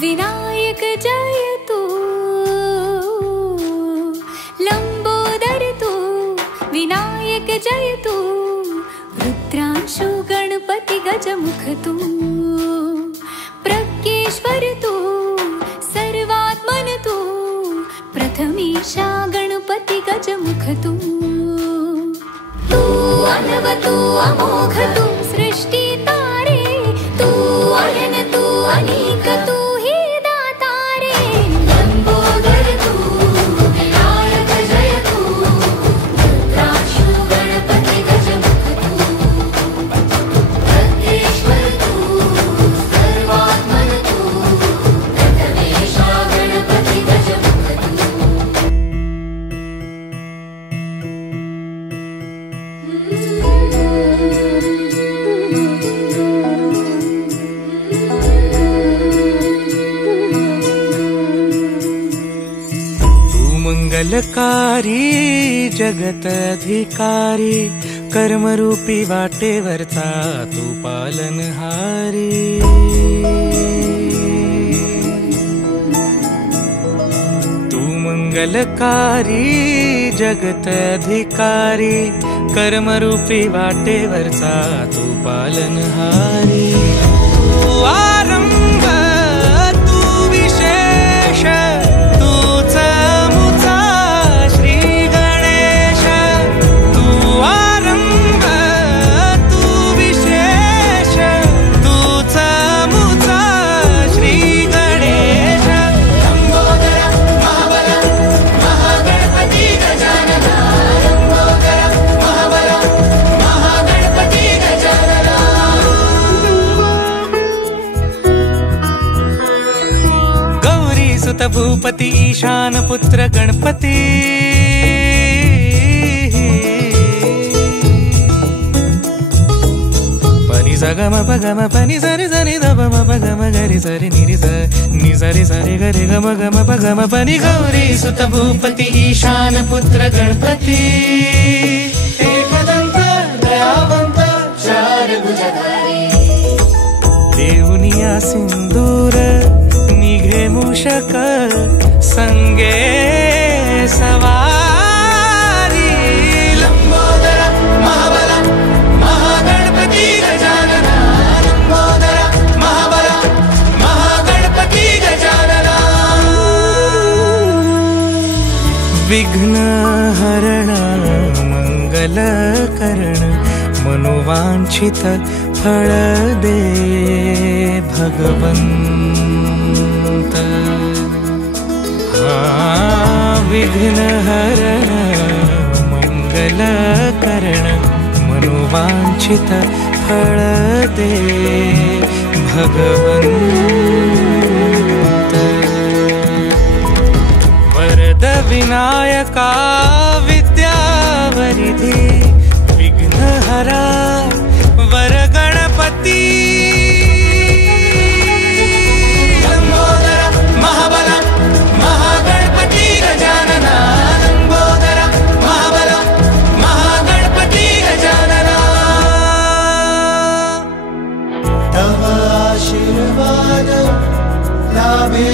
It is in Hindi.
विनायक जय तू, लंबोदर तू, विनायक जय तू, रुद्रांशु गणपति गजमुख तू, प्रज्ञेश्वर तू, सर्वात्मन तू, प्रथमेशा गणपति गजमुख तू, तू अनव तू अमोघ तू, सृष्टि तारे तू, अयन तू अनेक तू, ही दाता रे। लंबोदर तू, विनायक जय तू, रुद्रांशु गणपति गजमुख तू, प्रज्ञेश्वर तू, सर्वात्मन तू, प्रथमेशा गणपति गजमुख तू। मंगलकारी जगत अधिकारी, कर्मरूपी वाटेवरचा तू पालनहारी। तू मंगलकारी जगत अधिकारी, कर्मरूपी वाटेवरचा तू पालनहारी। तू आरंभ तू विशेष, भूपति ईशान पुत्र गणपति, पनि सगम पगम पनि सरि सरि ध म पगम गरि सरि निरि स नि सरि सरि गरि गम गम पगम पनि। गौरी सुत भूपति ईशान पुत्र गणपति, एकदंत दयावंत चार भुजधारी, देवुनिया सिंदूर निघे मूषक संगे सवारी। लंबोदर महाबल महागणपति गजानना, लंबोदर महाबल महागणपति गजानना। विघ्न हरण मंगल करण, मनोवांछित फल दे भगवंत। विघ्न हरण मंगल करण, मनोवांछित फल दे भगवंत। वरद विनायका विद्यावरिधि, विघ्न हरा वर गणपति। आशीर्वाद लाभे